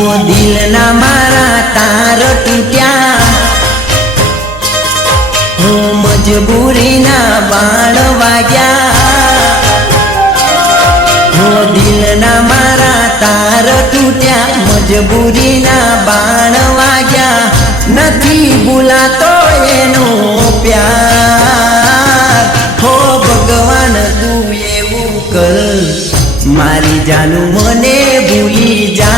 દિલના મારા તાર તૂટ્યા, મજબૂરીના બાણ વાગ્યા. દિલના મારા તાર તૂટ્યા, મજબૂરીના બાણ વાગ્યા. નથી ભૂલાતો એનો પ્યાર. હો ભગવાન તું એવું કર, મારી જાનું મને ભૂલી જાય.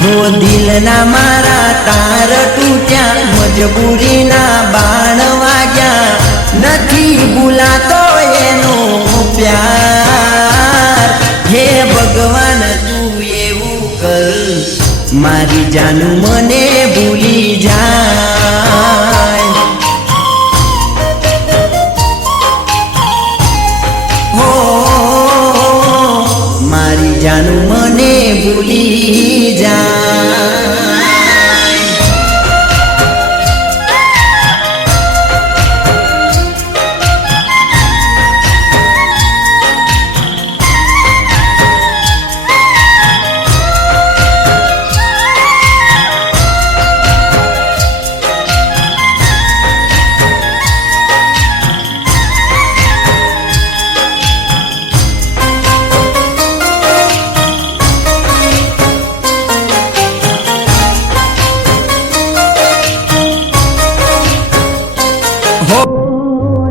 હો દિલના મારા તાર તૂટ્યા, મજબૂરીના બાણ વાગ્યા. નથી ભૂલાતો એનો પ્યાર. હે ભગવાન તું એવું કર, મારી જાનું મને ભૂલી જાય. હો મારી જાનું મને ભૂલી જાય.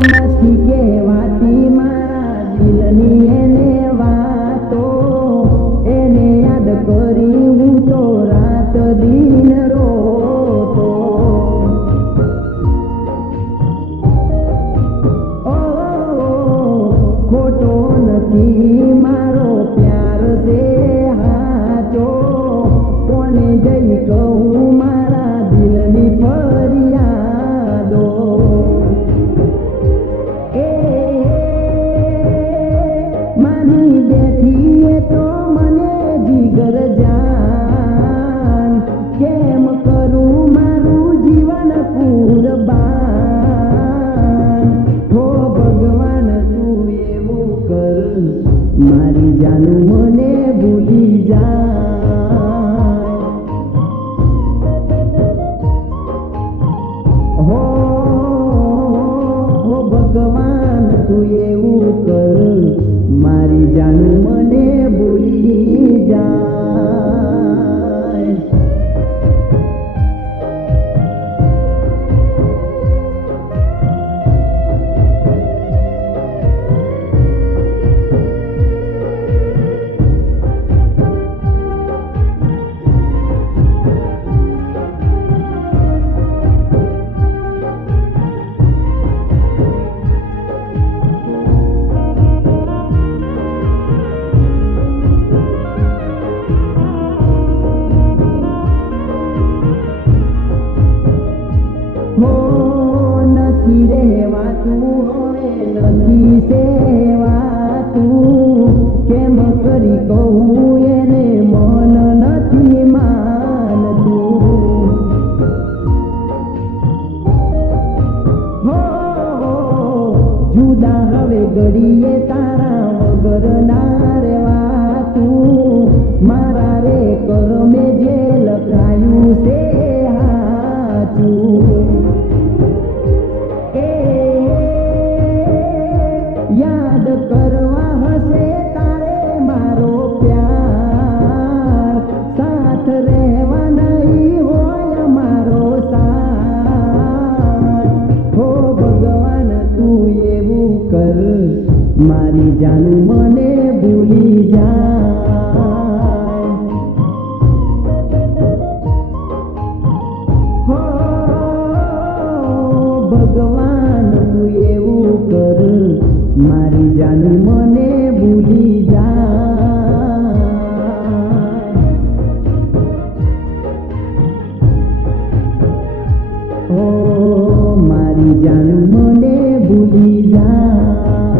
નથી કહેવાતી મારા દિલની એને વાતો, એને યાદ કરી હું તો રાત દિન રોતો. ખોટો નથી મારો પ્યાર છે હાચો, કોને જઈ કહું મારા દિલની ફરિયાદો. માની બેઠી તો મને જીગર જાન, કેમ કરું મારું જીવન કુરબાન. હો ભગવાન તું એવું કર, મારી જાનું મને ભૂલી જાય. હો ભગવાન તું એવું કર, મારી જાનું મને ભૂલી જાય. હો નથી રહેવાતું હવે નથી સેવાતું, કેમ કરી કહું એને મન નથી માનતું. હો જુદા હવે ઘડીએ તારા વગર ના રહેવાતું, મારા રે કરમે જે લખાયું છે હાચું. યાદ કરવા હશે તારે મારો પ્યાર, સાથ રહેવા નહીં હોય મારો સાથ. હો ભગવાન તું એવું કર, મારી જાનું મને ભૂલી જાય. હો ભગવાન તું એવું કર, મારી જાનું મને ભૂલી જાય. હો મારી જાનું મને ભૂલી જાય.